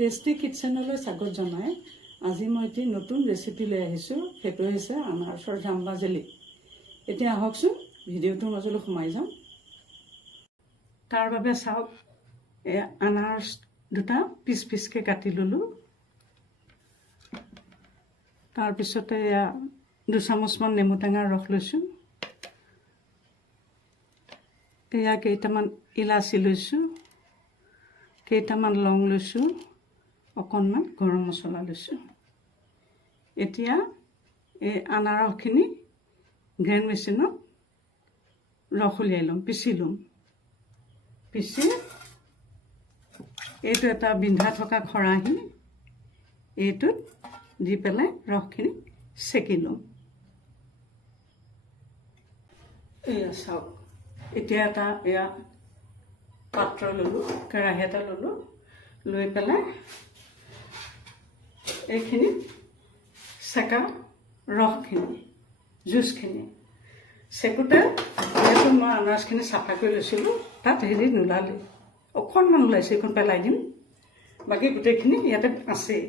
Tasty কিটচেনলৈ স্বাগত জনাই আজি মই এটি নতুন ৰেচিপি লৈ আহিছোঁ। সেইটো হৈছে আনাৰসৰ জাম্বা জেলি। এতিয়া আহকচোন ভিডিঅ'টোৰ মাজলৈ সোমাই যাম। তাৰ বাবে চাওক, আনাৰস দুটা পিচ পিচকৈ কাটি ল'লোঁ। তাৰপিছতে 2 চামুচমান নেমু টেঙাৰ ৰস লৈছোঁ। কেইটামান ইলাচি লৈছোঁ, কেইটামান লং লৈছোঁ, অকণমান গৰম মছলা লৈছোঁ। এতিয়া এই আনাৰসখিনি গ্ৰাইণ্ড মেচিনত ৰস উলিয়াই ল'ম, পিচি ল'ম। পিচি এইটো এটা বিন্ধা থকা খৰাহি, এইটোত দি পেলাই ৰসখিনি চেকি ল'ম। এয়া চাওক, এতিয়া এটা পাত্ৰ ল'লোঁ, কেৰাহী এটা ল'লোঁ, লৈ পেলাই এইখিনি চেকা ৰসখিনি, জুচখিনি চেকোতে যিহেতু মই আনাৰসখিনি চাফা কৰি লৈছিলোঁ, তাত নোলালে, অকণমান ওলাইছে, এইখন পেলাই দিম। বাকী গোটেইখিনি ইয়াতে আছেই।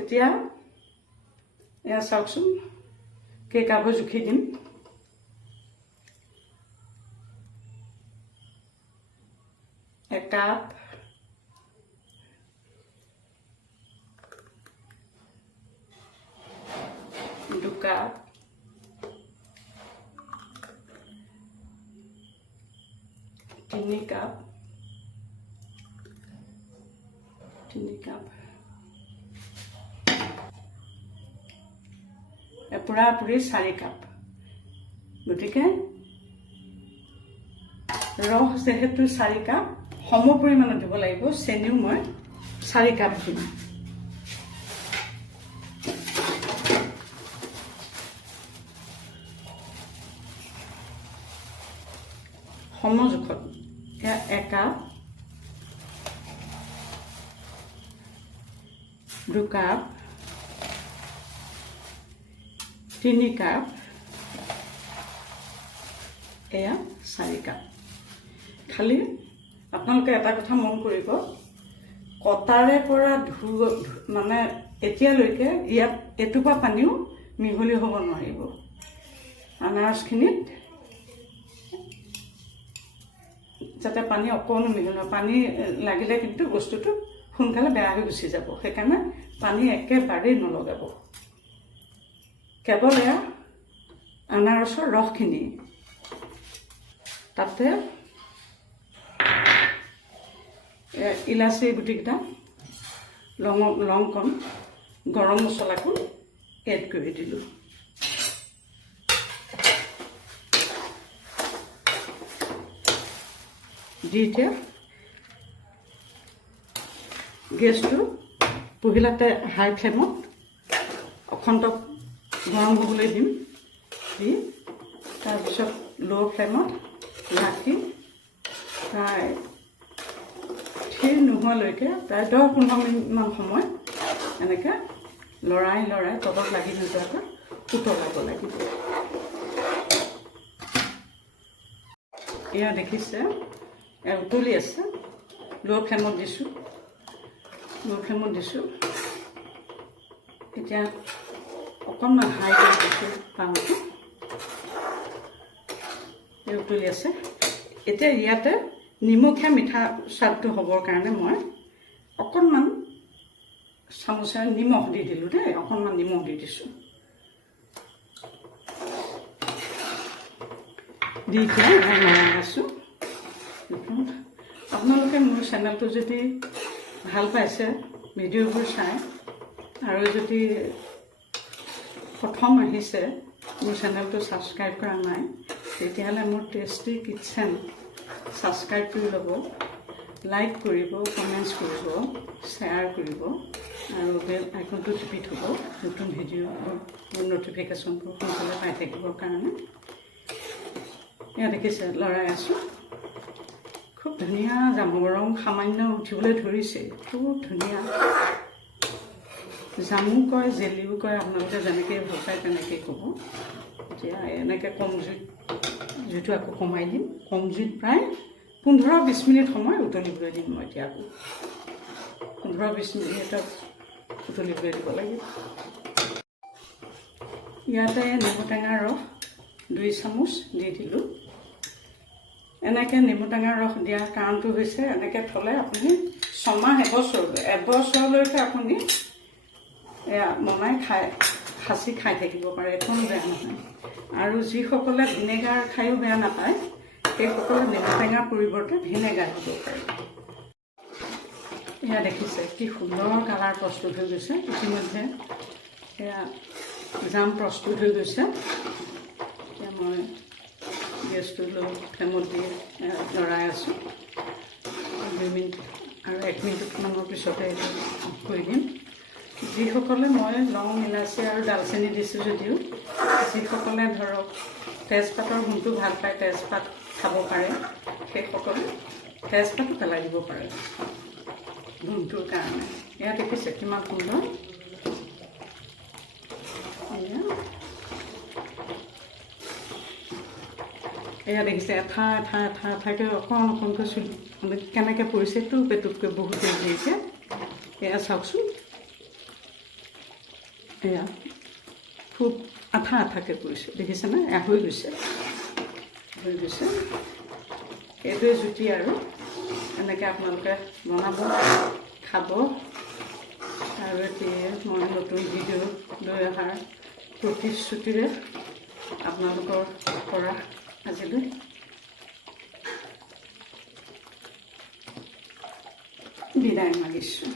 এতিয়া এয়া চাওকচোন, কেইকাপৰ জুখি দিম। একাপ, দুকাপ, তিনি কাপ, পুৰাপুৰি 4 কাপ। গতিকে ৰস যেহেতু 4 কাপ, সম পৰিমাণত দিব লাগিব। চেনিও মই 4 কাপ দিম। সমজোখত একাপ, 2 কাপ, 3 কাপ, 4 কাপ। খালি আপোনালোকে এটা কথা মন কৰিব, কটাৰে পৰা মানে এতিয়ালৈকে ইয়াত এটোপা পানীও মিহলি হ'ব নোৱাৰিব। আনাৰসখিনিত যাতে পানী অকণো মিহলি নহয়। পানী লাগিলে কিন্তু বস্তুটো সোনকালে বেয়া হৈ গুচি যাব। সেইকাৰণে পানী একেবাৰেই নলগাব। কেৱল আনাৰসৰ ৰসখিনি, তাতে ইলাচি গুটিকেইটা, লংকণ, গৰম মছলাকণ এড কৰি দিলোঁ। দি এতিয়া গেছটো পহিলাতে হাই ফ্লেমত অখণ্ড গৰম হ'বলৈ দিম। দি তাৰপিছত ল' ফ্লেমত ৰাখি প্ৰায় থিৰ নোহোৱালৈকে প্ৰায় 10-15 মিনিটমান সময় এনেকৈ লৰাই তলত লাগি নোযোৱাকৈ উতলাব লাগিব। এয়া দেখিছে, উতলি আছে। ল' ফ্লেমত দিছোঁ। এতিয়া অকণমান হাই কৰি দিছোঁ পানীটো। উতলি আছে। এতিয়া ইয়াতে নিমখীয়া মিঠা স্বাদটো হ'বৰ কাৰণে মই অকণমান চামুচেৰে নিমখ দি দিলোঁ দেই। অকণমান নিমখ দি দিছোঁ। দি এতিয়া লৰাই আছোঁ। আপোনালোকে মোৰ চেনেলটো যদি ভাল পাইছে, ভিডিঅ'বোৰ চাই, আৰু যদি প্ৰথম আহিছে, মোৰ চেনেলটো ছাবস্ক্ৰাইব কৰা নাই, তেতিয়াহ'লে মোৰ টেষ্টি কিটচেন ছাবস্ক্ৰাইব কৰি ল'ব, লাইক কৰিব, কমেণ্টছ কৰিব, শ্বেয়াৰ কৰিব, আৰু বেল আইকনটো টিপি থ'ব নতুন ভিডিঅ'বোৰ, নটিফিকেশ্যনবোৰ সোনকালে পাই থাকিবৰ কাৰণে। এয়া দেখিছে, লৰাই আছোঁ। খুব ধুনীয়া জামুৰ ৰং সামান্য উঠিবলৈ ধৰিছে। খুব ধুনীয়া। জামু কয়, জেলিও কয়, আপোনালোকে যেনেকৈ ভাল পায় তেনেকৈ ক'ব। এতিয়া এনেকৈ কম জুইত, জুইটো আকৌ কমাই দিম। কম জুইত প্ৰায় 15-20 মিনিট সময় উতলিবলৈ দিম। মই এতিয়া 15-20 মিনিটত উতলিবলৈ দিব লাগিব। ইয়াতে নেমু টেঙাৰ ৰস 2 চামুচ দি দিলোঁ। এনেকৈ নেমু টেঙাৰ ৰস দিয়াৰ কাৰণটো হৈছে এনেকৈ থ'লে আপুনি 6 মাহ এবছৰলৈকে আপুনি বনাই সাঁচি খাই থাকিব পাৰে, কোনো বেয়া নহয়। আৰু যিসকলে ভিনেগাৰ খায়ো বেয়া নাপায় সেইসকলে নেমু টেঙাৰ পৰিৱৰ্তে ভিনেগাৰ দিব পাৰে। এয়া দেখিছে কি সুন্দৰ কালাৰ প্ৰস্তুত হৈ গৈছে। ইতিমধ্যে এয়া জাম প্ৰস্তুত হৈ গৈছে। এতিয়া মই গেছটো লৈ ফ্লেমত দি লৰাই আছোঁ। 2 মিনিট আৰু 1 মিনিটমানৰ পিছতে এইটো অফ কৰি দিম। যিসকলে মই লং, ইলাচি আৰু ডালচেনি দিছোঁ যদিও যিসকলে ধৰক তেজপাতৰ গোন্ধটো ভাল পায়, তেজপাত খাব পাৰে, সেইসকলে তেজপাতো পেলাই দিব পাৰে গোন্ধটোৰ কাৰণে। এয়া দেখিছে কিমান সুন্দৰ। এয়া দেখিছে এঠাইকৈ অকণকৈ চুলি কেনেকৈ পৰিছে, টুপকৈ বহুত দিছে। এয়া চাওকচোন, এয়া খুব আঠাকৈ পৰিছে, দেখিছেনে? এয়া হৈ গৈছে। এইটোৱে জুতি আৰু এনেকৈ আপোনালোকে বনাব, খাব। আৰু এতিয়া মই নতুন ভিডিঅ' লৈ অহাৰ প্ৰতিশ্ৰুতিৰে আপোনালোকৰ পৰা আজিলৈ বিদায় মাগিছোঁ।